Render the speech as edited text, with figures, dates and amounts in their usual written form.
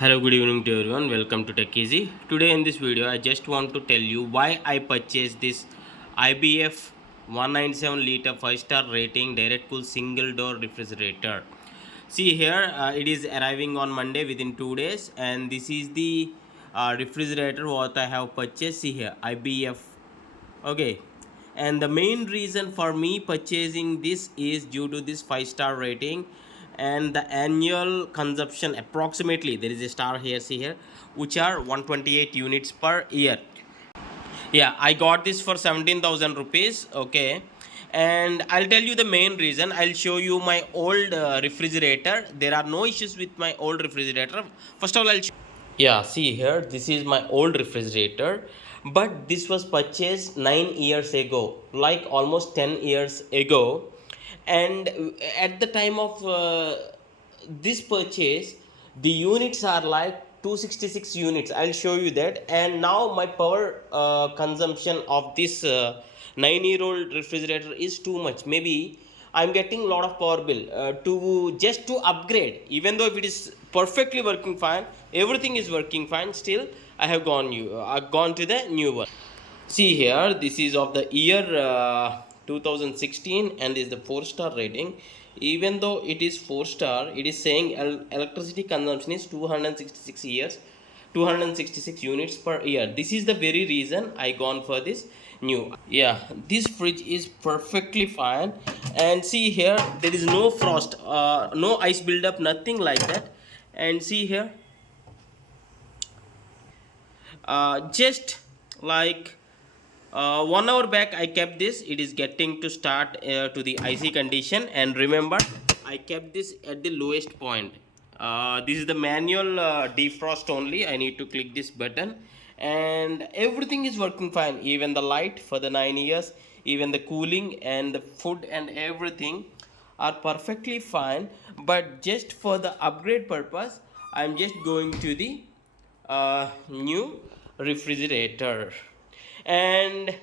Hello, good evening to everyone. Welcome to Tech Easy. Today in this video, I just want to tell you why I purchased this IBF 197 liter 5-star rating direct cool single door refrigerator. See here, it is arriving on Monday within 2 days, and this is the refrigerator what I have purchased. See here, IBF. Okay, and the main reason for me purchasing this is due to this 5-star rating and the annual consumption approximately there is a star here, see here, which are 128 units per year. Yeah, I got this for 17,000 rupees. Okay, and I'll tell you the main reason. I'll show you my old refrigerator. There are no issues with my old refrigerator. First of all, yeah, see here, this is my old refrigerator, but this was purchased 9 years ago, like almost 10 years ago. And at the time of this purchase, the units are like 266 units. I'll show you that. And now my power consumption of this 9-year-old refrigerator is too much. Maybe I'm getting a lot of power bill to upgrade. Even though if it is perfectly working fine, everything is working fine, still I have gone to the new one. See here, this is of the year 2016 and is the 4-star rating. Even though it is 4-star, it is saying electricity consumption is 266 units per year. This is the very reason I gone for this new. Yeah, this fridge is perfectly fine, and see here, there is no frost, no ice buildup, nothing like that. And see here, just like 1 hour back I kept this. It is getting to start to the icy condition, and remember, I kept this at the lowest point. This is the manual defrost only. I need to click this button and everything is working fine. Even the light for the 9 years, even the cooling and the food and everything are perfectly fine. But just for the upgrade purpose, I'm just going to the new refrigerator. And